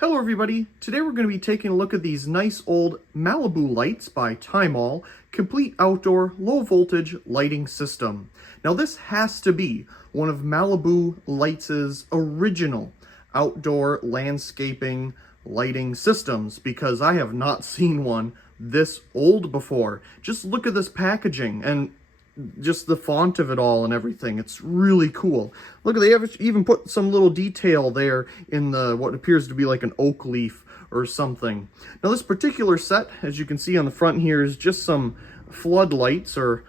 Hello everybody, today we're going to be taking a look at these nice old Malibu lights by All, complete outdoor low voltage lighting system. Now this has to be one of Malibu Lights' original outdoor landscaping lighting systems because I have not seen one this old before. Just look at this packaging and just the font of it all and everything. It's really cool. Look, they have even put some little detail there in the what appears to be like an oak leaf or something. Now this particular set, as you can see on the front here, is just some floodlights or,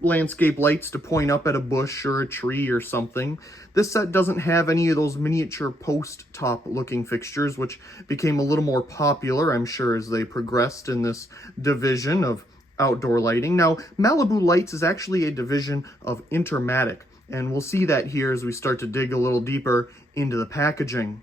landscape lights to point up at a bush or a tree or something. This set doesn't have any of those miniature post top looking fixtures, which became a little more popular, I'm sure, as they progressed in this division of outdoor lighting. Now, Malibu Lights is actually a division of Intermatic, and we'll see that here as we start to dig a little deeper into the packaging.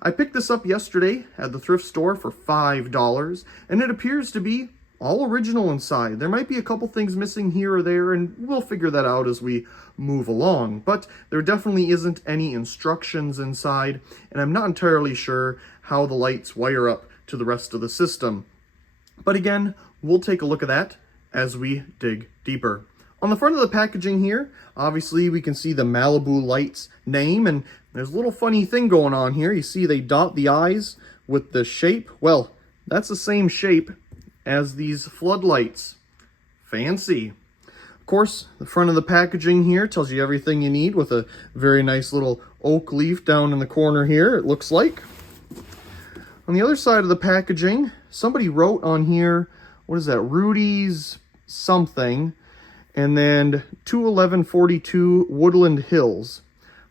I picked this up yesterday at the thrift store for $5, and it appears to be all original inside. There might be a couple things missing here or there, and we'll figure that out as we move along, but there definitely isn't any instructions inside, and I'm not entirely sure how the lights wire up to the rest of the system. But again, we'll take a look at that as we dig deeper. On the front of the packaging here, obviously we can see the Malibu Lights name, and there's a little funny thing going on here. You see they dot the I's with the shape. Well, that's the same shape as these floodlights. Fancy. Of course, the front of the packaging here tells you everything you need with a very nice little oak leaf down in the corner here, it looks like. On the other side of the packaging, somebody wrote on here, what is that, Rudy's something, and then 21142 Woodland Hills.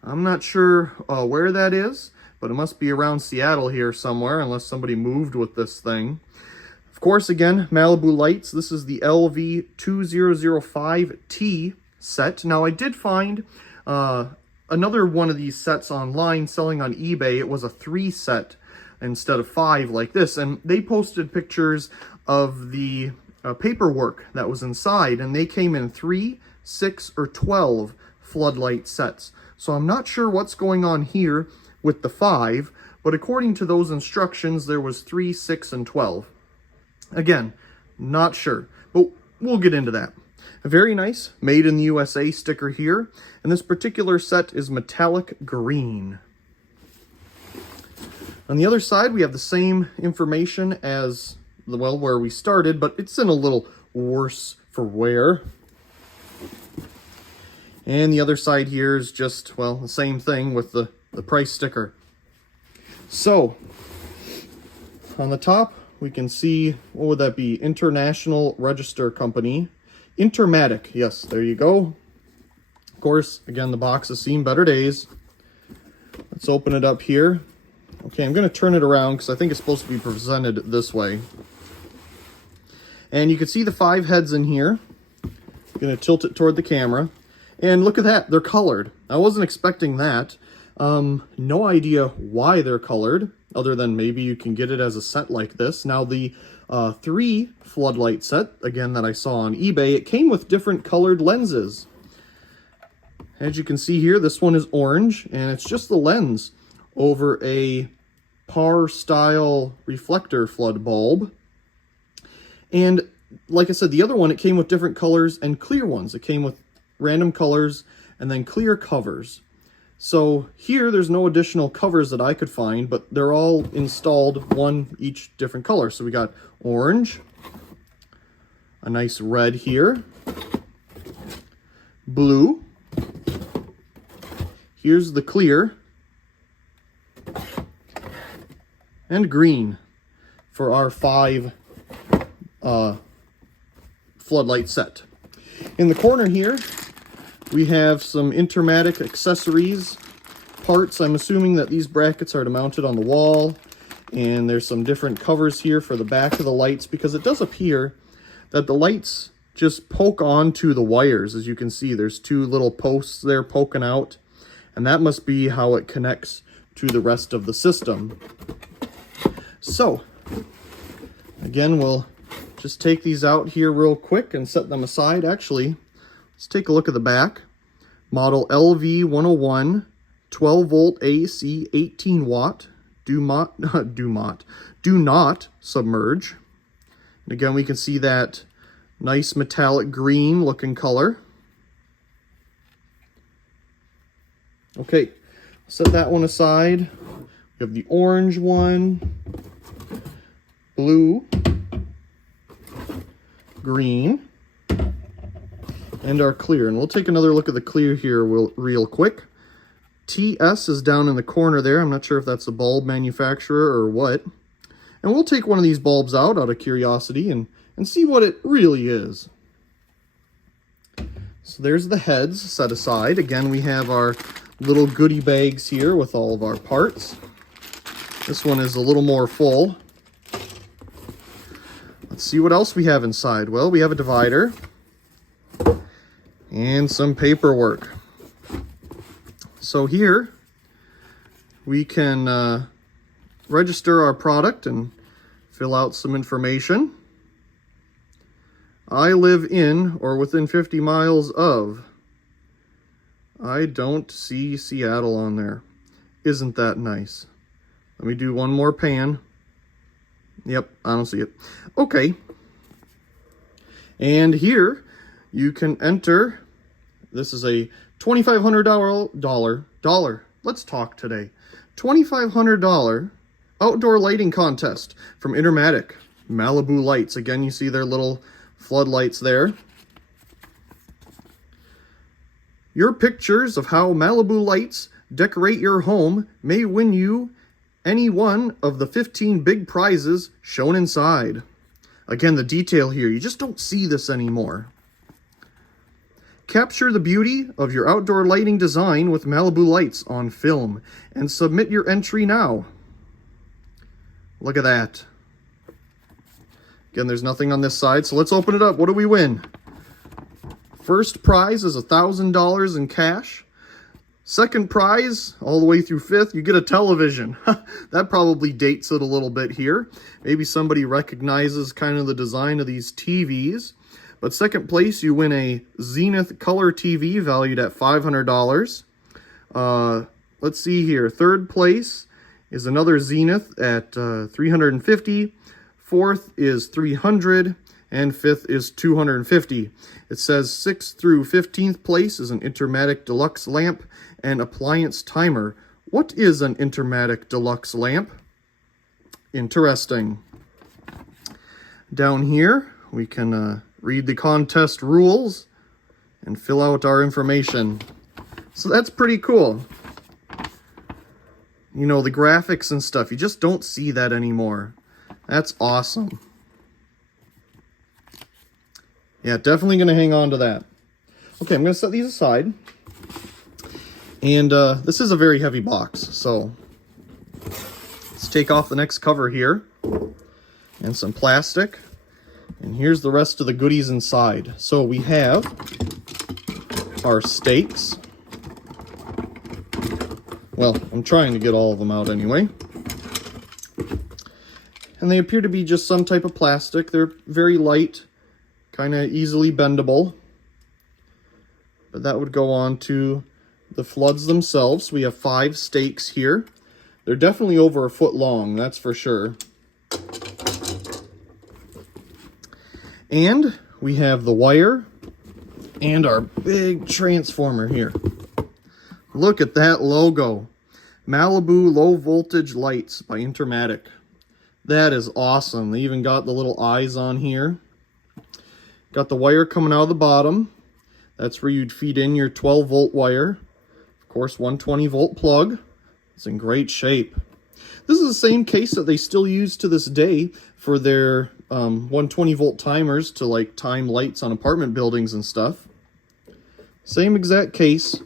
I'm not sure where that is, but it must be around Seattle here somewhere, unless somebody moved with this thing. Of course, again, Malibu Lights. This is the LV2005T set. Now, I did find another one of these sets online selling on eBay. It was a 3 set instead of 5 like this, and they posted pictures of the paperwork that was inside, and they came in 3, 6, or 12 floodlight sets. So I'm not sure what's going on here with the 5, but according to those instructions, there was 3, 6, and 12. Again, not sure, but we'll get into that. A very nice Made in the USA sticker here, and this particular set is metallic green. On the other side, we have the same information as, well, where we started, but it's in a little worse for wear. And the other side here is just, well, the same thing with the price sticker. So, on the top, we can see, what would that be? International Register Company. Intermatic, yes, there you go. Of course, again, the box has seen better days. Let's open it up here. Okay, I'm going to turn it around because I think it's supposed to be presented this way. And you can see the 5 heads in here. I'm going to tilt it toward the camera. And look at that, they're colored. I wasn't expecting that. No idea why they're colored, other than maybe you can get it as a set like this. Now the 3 floodlight set, again, that I saw on eBay, it came with different colored lenses. As you can see here, this one is orange, and it's just the lens over a par style reflector flood bulb. And like I said, the other one, it came with different colors and clear ones. It came with random colors and then clear covers. So here, there's no additional covers that I could find, but they're all installed, one each different color. So we got orange, a nice red here, blue, here's the clear, and green for our 5 floodlight set. In the corner here, we have some Intermatic accessories, parts. I'm assuming that these brackets are to mount it on the wall. And there's some different covers here for the back of the lights, because it does appear that the lights just poke onto the wires. As you can see, there's 2 little posts there poking out. And that must be how it connects to the rest of the system. So, again, we'll just take these out here real quick and set them aside. Actually, let's take a look at the back. Model LV101, 12 volt AC, 18 watt, do not submerge. And again, we can see that nice metallic green looking color. Okay, set that one aside. We have the orange one, blue, green, and our clear. And we'll take another look at the clear here real quick. TS is down in the corner there. I'm not sure if that's a bulb manufacturer or what. And we'll take one of these bulbs out of curiosity and see what it really is. So there's the heads set aside. Again, we have our little goodie bags here with all of our parts. This one is a little more full. Let's see what else we have inside. Well, we have a divider and some paperwork. So here we can register our product and fill out some information. I live in or within 50 miles of. I don't see Seattle on there. Isn't that nice? Let me do one more pan. Yep, I don't see it. Okay. And here you can enter. This is a $2,500 let's talk today. $2,500 outdoor lighting contest from Intermatic Malibu Lights. Again, you see their little floodlights there. Your pictures of how Malibu lights decorate your home may win you any one of the 15 big prizes shown inside. Again, the detail here, you just don't see this anymore. Capture the beauty of your outdoor lighting design with Malibu lights on film and submit your entry now. Look at that. Again, there's nothing on this side, so let's open it up. What do we win? First prize is $1,000 in cash. Second prize, all the way through fifth, you get a television. That probably dates it a little bit here. Maybe somebody recognizes kind of the design of these TVs. But second place, you win a Zenith color TV valued at $500. Let's see here. Third place is another Zenith at $350. Fourth is $300. And fifth is $250. It says 6th through 15th place is an Intermatic Deluxe lamp and appliance timer. What is an Intermatic Deluxe lamp? Interesting. Down here, we can read the contest rules and fill out our information. So that's pretty cool. You know, the graphics and stuff, you just don't see that anymore. That's awesome. Yeah, definitely going to hang on to that. Okay, I'm going to set these aside. And this is a very heavy box, so let's take off the next cover here. And some plastic. And here's the rest of the goodies inside. So we have our stakes. Well, I'm trying to get all of them out anyway. And they appear to be just some type of plastic. They're very light, kind of easily bendable. But that would go on to the floods themselves. We have 5 stakes here. They're definitely over 1 foot long, that's for sure. And we have the wire and our big transformer here. Look at that logo. Malibu Low Voltage Lights by Intermatic. That is awesome. They even got the little eyes on here. Got the wire coming out of the bottom. That's where you'd feed in your 12 volt wire. Of course, 120 volt plug. It's in great shape. This is the same case that they still use to this day for their 120 volt timers to like time lights on apartment buildings and stuff. Same exact case.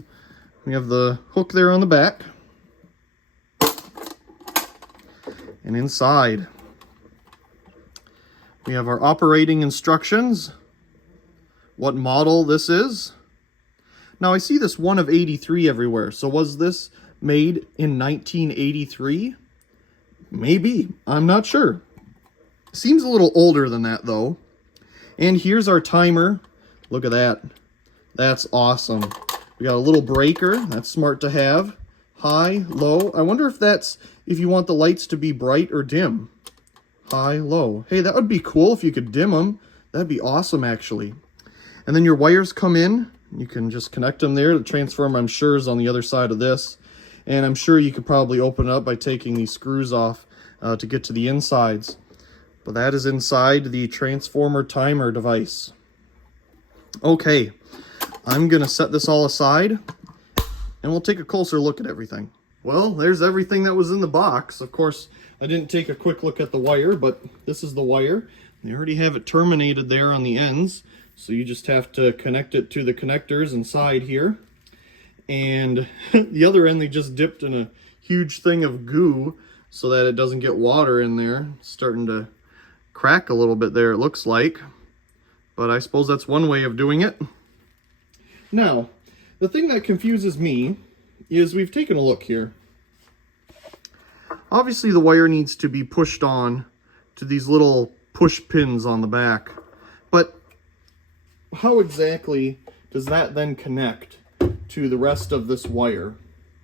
We have the hook there on the back. And inside, we have our operating instructions. What model this is. Now I see this 1 of 83 everywhere. So was this made in 1983? Maybe. I'm not sure. Seems a little older than that though. And here's our timer. Look at that. That's awesome. We got a little breaker. That's smart to have. High, low. I wonder if that's if you want the lights to be bright or dim. High, low. Hey, that would be cool if you could dim them. That'd be awesome, actually. And then your wires come in. You can just connect them there. The transformer, I'm sure, is on the other side of this. And I'm sure you could probably open it up by taking these screws off to get to the insides. But that is inside the transformer timer device. Okay, I'm going to set this all aside, and we'll take a closer look at everything. Well, there's everything that was in the box. Of course, I didn't take a quick look at the wire, but this is the wire. They already have it terminated there on the ends, so you just have to connect it to the connectors inside here. And the other end, they just dipped in a huge thing of goo so that it doesn't get water in there. It's starting to crack a little bit there, it looks like. But I suppose that's one way of doing it. Now, the thing that confuses me is we've taken a look here. Obviously the wire needs to be pushed on to these little push pins on the back. But how exactly does that then connect to the rest of this wire?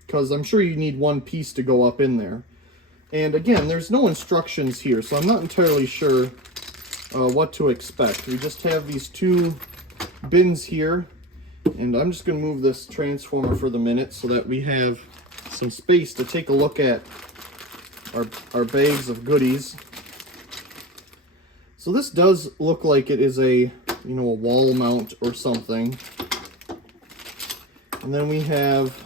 Because I'm sure you need one piece to go up in there. And again, there's no instructions here, so I'm not entirely sure what to expect. We just have these two bins here, and I'm just going to move this transformer for the minute so that we have some space to take a look at our bags of goodies. So this does look like it is a wall mount or something. And then we have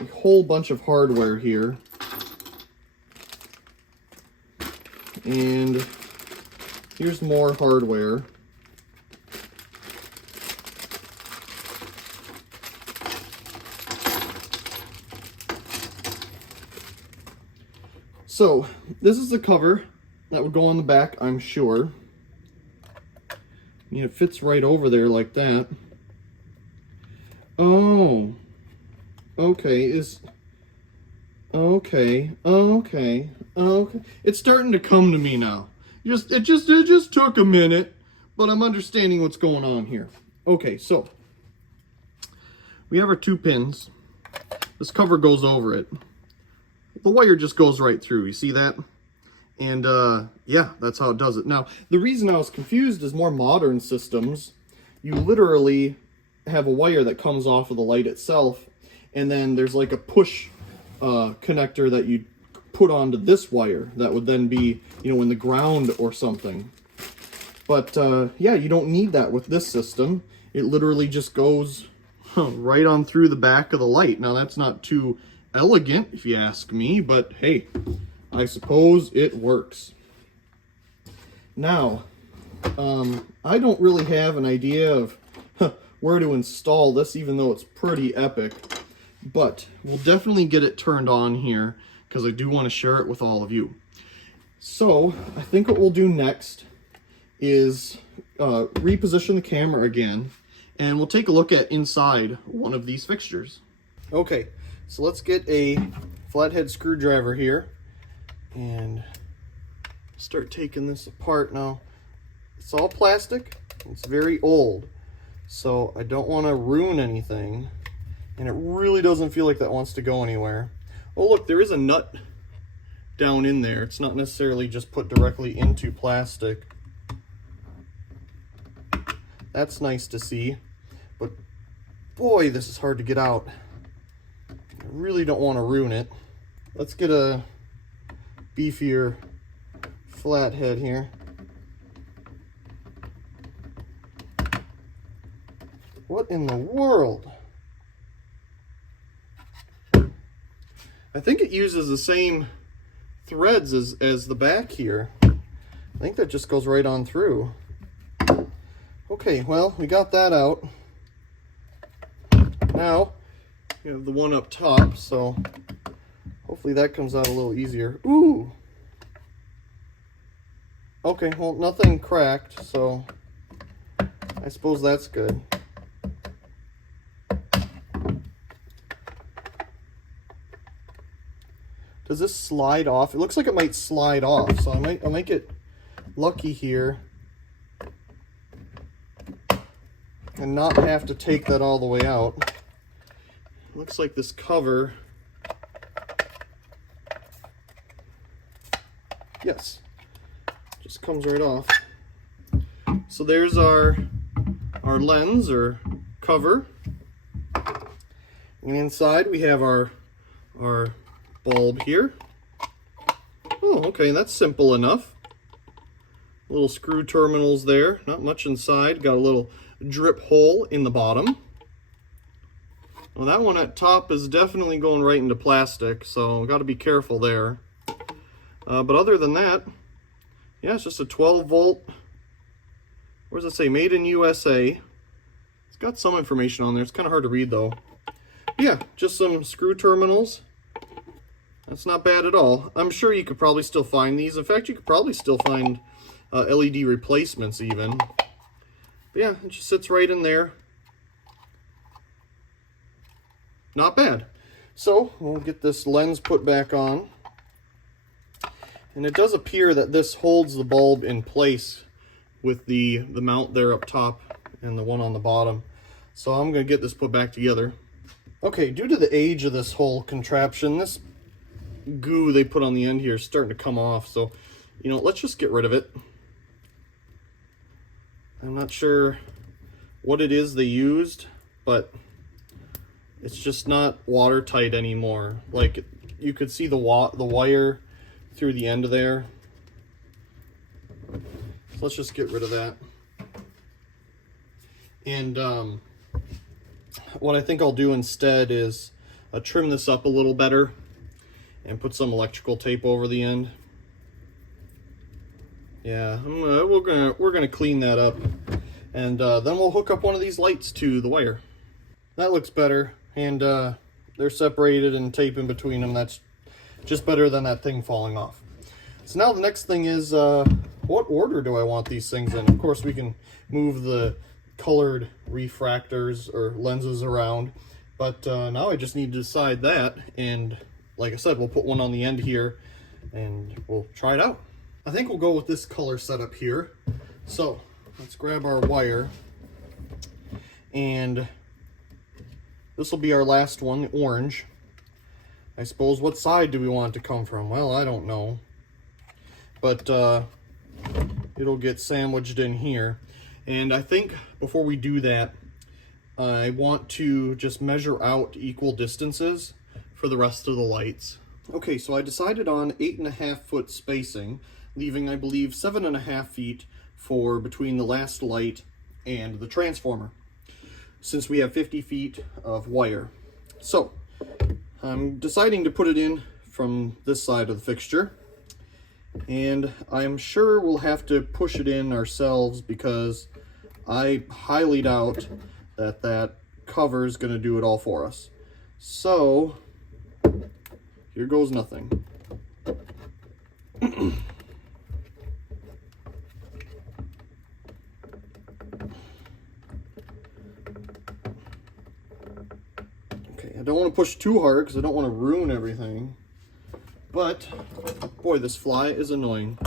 a whole bunch of hardware here. And here's more hardware. So, this is the cover that would go on the back, I'm sure. It fits right over there like that. Oh. Okay, okay. It's starting to come to me now. It just took a minute, but I'm understanding what's going on here. Okay, so we have our two pins. This cover goes over it. The wire just goes right through. You see that? And yeah, that's how it does it. Now, the reason I was confused is more modern systems, you literally have a wire that comes off of the light itself, and then there's like a push connector that you put onto this wire that would then be, in the ground or something. But yeah, you don't need that with this system. It literally just goes right on through the back of the light. Now, that's not too elegant, if you ask me, but hey, I suppose it works. Now, I don't really have an idea of where to install this, even though it's pretty epic, but we'll definitely get it turned on here because I do want to share it with all of you. So I think what we'll do next is reposition the camera again, and we'll take a look at inside one of these fixtures. Okay, so let's get a flathead screwdriver here and start taking this apart. Now, it's all plastic. It's very old, so I don't want to ruin anything, and it really doesn't feel like that wants to go anywhere. Oh look, there is a nut down in there. It's not necessarily just put directly into plastic. That's nice to see, but boy, this is hard to get out. I really don't want to ruin it. Let's get a beefier flathead here. What in the world? I think it uses the same threads as the back here. I think that just goes right on through. Okay, well, we got that out. Now, you have the one up top, so hopefully that comes out a little easier. Ooh! Okay, well, nothing cracked, so I suppose that's good. Does this slide off? It looks like it might slide off, so I might get lucky here and not have to take that all the way out. looks like this cover, yes, just comes right off. So there's our lens or cover, and inside we have our bulb here. Oh, okay, that's simple enough. Little screw terminals there, not much inside. Got a little drip hole in the bottom. Well, that one at top is definitely going right into plastic, so got to be careful there. But other than that, yeah, it's just a 12 volt. Where does it say? Made in USA. It's got some information on there. It's kind of hard to read though. Yeah, just some screw terminals. That's not bad at all. I'm sure you could probably still find these. In fact, you could probably still find LED replacements even. But yeah, it just sits right in there. Not bad. So we'll get this lens put back on. And it does appear that this holds the bulb in place with the mount there up top and the one on the bottom. So I'm going to get this put back together. Okay, due to the age of this whole contraption, this goo they put on the end here is starting to come off. So, you know, let's just get rid of it. I'm not sure what it is they used, but it's just not watertight anymore. Like, you could see the wire through the end of there. So let's just get rid of that. And what I think I'll do instead is trim this up a little better and put some electrical tape over the end. Yeah, we're gonna clean that up, and then we'll hook up one of these lights to the wire. That looks better, and they're separated and tape in between them. That's just better than that thing falling off. So now the next thing is, what order do I want these things in? Of course, we can move the colored refractors or lenses around, but now I just need to decide that, and like I said, we'll put one on the end here and we'll try it out. I think we'll go with this color setup here. So let's grab our wire, and this will be our last one, orange. I suppose, what side do we want it to come from? Well, I don't know, but it'll get sandwiched in here. And I think before we do that, I want to just measure out equal distances for the rest of the lights. Okay, so I decided on 8.5 foot spacing, leaving, I believe, 7.5 feet for between the last light and the transformer, since we have 50 feet of wire. So I'm deciding to put it in from this side of the fixture, and I'm sure we'll have to push it in ourselves because I highly doubt that that cover is going to do it all for us. So here goes nothing. Okay, I don't want to push too hard because I don't want to ruin everything. But, boy, this fly is annoying.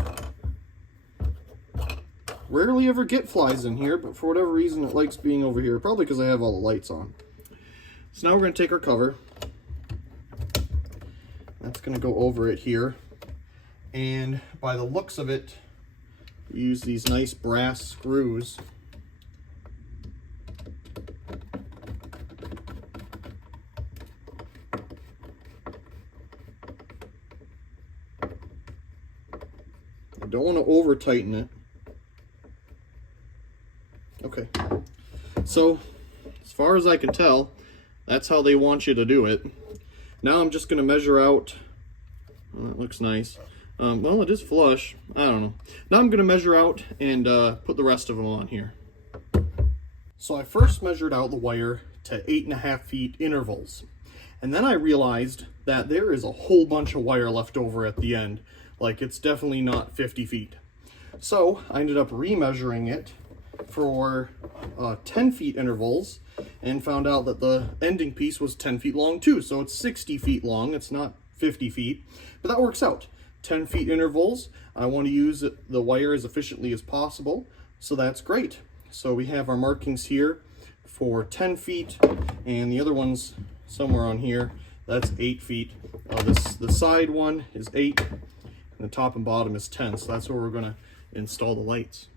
Rarely ever get flies in here, but for whatever reason it likes being over here. Probably because I have all the lights on. So now we're going to take our cover. That's going to go over it here. And by the looks of it, use these nice brass screws. I don't want to over tighten it. Okay, so as far as I can tell, that's how they want you to do it. Now I'm just going to measure out. Well, that looks nice. Well, it is flush. I don't know. Now I'm going to measure out and put the rest of them on here. So I first measured out the wire to 8.5 feet intervals. And then I realized that there is a whole bunch of wire left over at the end. Like, it's definitely not 50 feet. So I ended up remeasuring it for 10 feet intervals and found out that the ending piece was 10 feet long too. So it's 60 feet long. It's not 50 feet, but that works out. 10 feet intervals. I want to use the wire as efficiently as possible, so that's great. So we have our markings here for 10 feet and the other one's somewhere on here. That's 8 feet. The side one is 8, and the top and bottom is 10. So that's where we're going to install the lights.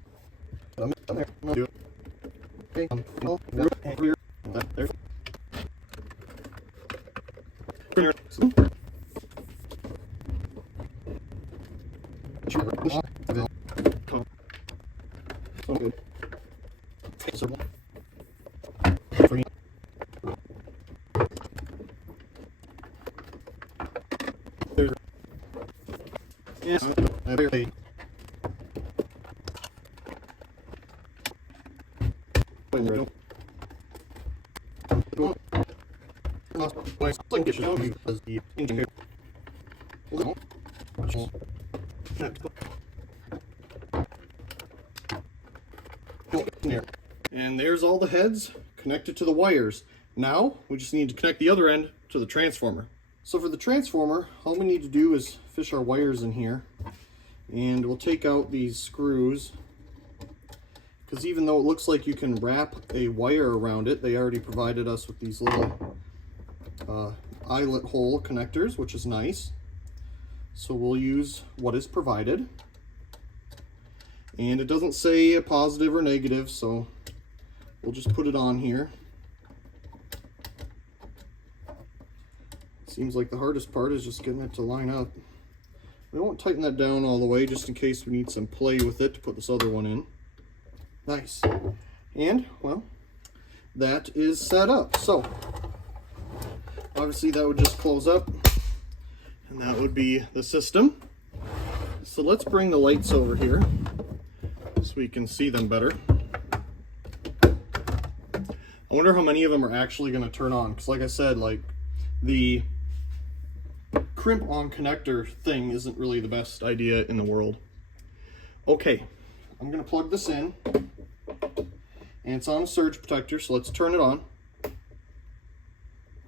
Yes. And there's all the heads connected to the wires. Now we just need to connect the other end to the transformer. So for the transformer, all we need to do is fish our wires in here, and we'll take out these screws, because even though it looks like you can wrap a wire around it, they already provided us with these little eyelet hole connectors, which is nice. So we'll use what is provided. And it doesn't say a positive or negative, so we'll just put it on here. Seems like the hardest part is just getting it to line up. We won't tighten that down all the way, just in case we need some play with it to put this other one in. Nice. And, well, that is set up. So, obviously that would just close up, and that would be the system. So let's bring the lights over here so we can see them better. I wonder how many of them are actually going to turn on, because like I said, like the crimp on connector thing isn't really the best idea in the world. Okay, I'm going to plug this in, and it's on a surge protector, so let's turn it on.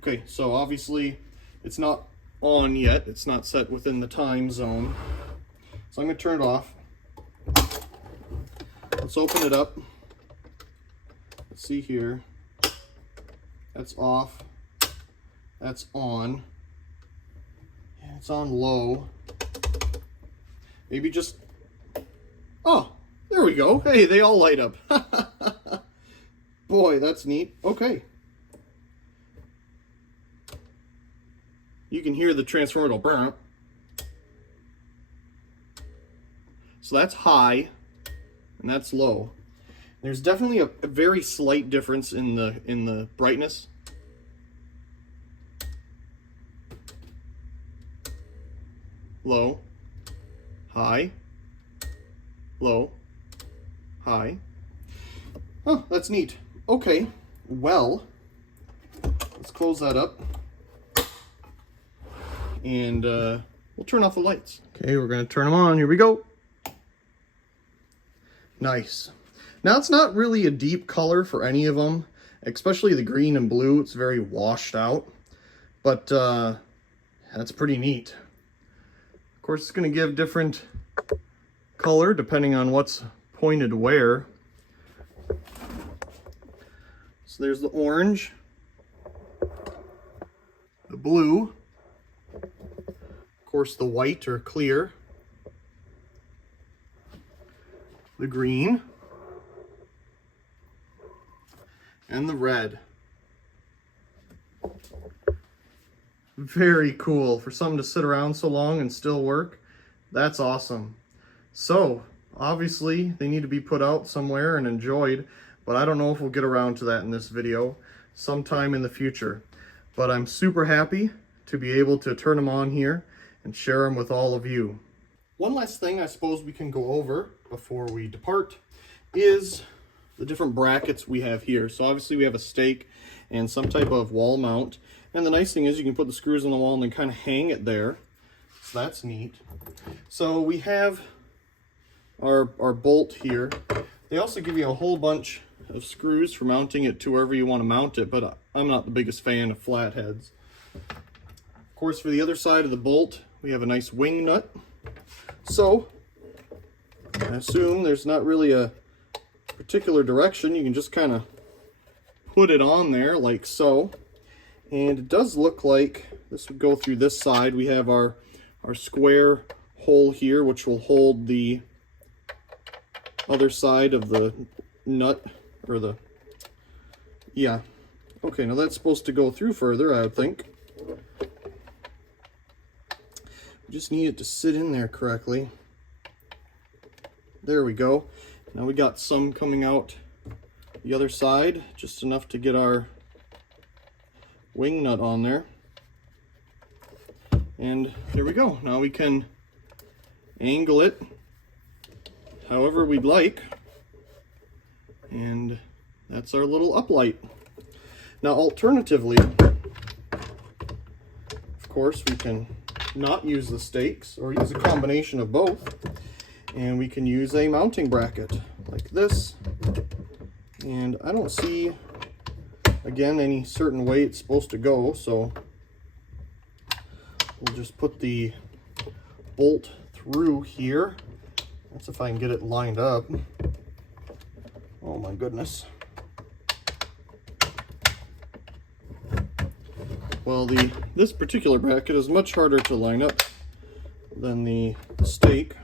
Okay, so obviously it's not on yet, it's not set within the time zone, so I'm going to turn it off. Let's open it up. Let's see here. That's off. That's on. Yeah, it's on low. Maybe just... Oh, there we go. Hey, they all light up. Boy, that's neat. Okay. You can hear the transformer go burn. So that's high, and that's low. There's definitely a very slight difference in the brightness. Low, high, low, high. Oh, that's neat. Okay, well, let's close that up, and we'll turn off the lights. Okay, we're going to turn them on. Here we go. Nice. Now, it's not really a deep color for any of them, especially the green and blue. It's very washed out, but that's pretty neat. Of course, it's going to give different color depending on what's pointed where. So there's the orange, the blue, of course the white or clear, the green, and the red. Very cool. For something to sit around so long and still work, that's awesome. So, obviously, they need to be put out somewhere and enjoyed, but I don't know if we'll get around to that in this video sometime in the future. But I'm super happy to be able to turn them on here and share them with all of you. One last thing I suppose we can go over before we depart is the different brackets we have here. So obviously we have a stake and some type of wall mount. And the nice thing is you can put the screws on the wall and then kind of hang it there. So that's neat. So we have our bolt here. They also give you a whole bunch of screws for mounting it to wherever you want to mount it, but I'm not the biggest fan of flatheads. Of course, for the other side of the bolt, we have a nice wing nut. So I assume there's not really a particular direction. You can just kind of put it on there like so. And it does look like this would go through this side. We have our square hole here, which will hold the other side of the nut, or the, yeah. Okay, now that's supposed to go through further, I would think. We just need it to sit in there correctly. There we go. Now we got some coming out the other side, just enough to get our wing nut on there. And there we go. Now we can angle it however we'd like. And that's our little uplight. Now alternatively, of course, we can not use the stakes or use a combination of both. And we can use a mounting bracket like this. And I don't see, again, any certain way it's supposed to go, so we'll just put the bolt through here. That's if I can get it lined up. Oh my goodness. Well, this particular bracket is much harder to line up than the stake.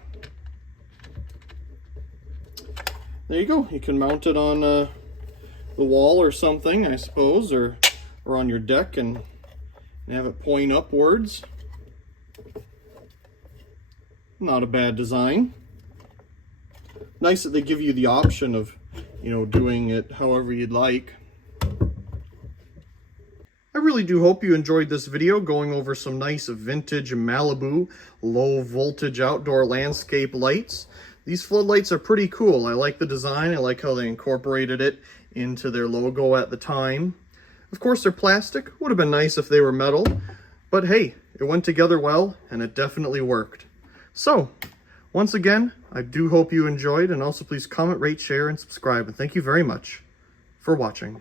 There you go. You can mount it on the wall or something, I suppose, or on your deck and have it point upwards. Not a bad design. Nice that they give you the option of, you know, doing it however you'd like. I really do hope you enjoyed this video going over some nice vintage Malibu low voltage outdoor landscape lights. These floodlights are pretty cool. I like the design. I like how they incorporated it into their logo at the time. Of course, they're plastic. Would have been nice if they were metal, but hey, it went together well and it definitely worked. So, once again, I do hope you enjoyed, and also please comment, rate, share, and subscribe. And thank you very much for watching.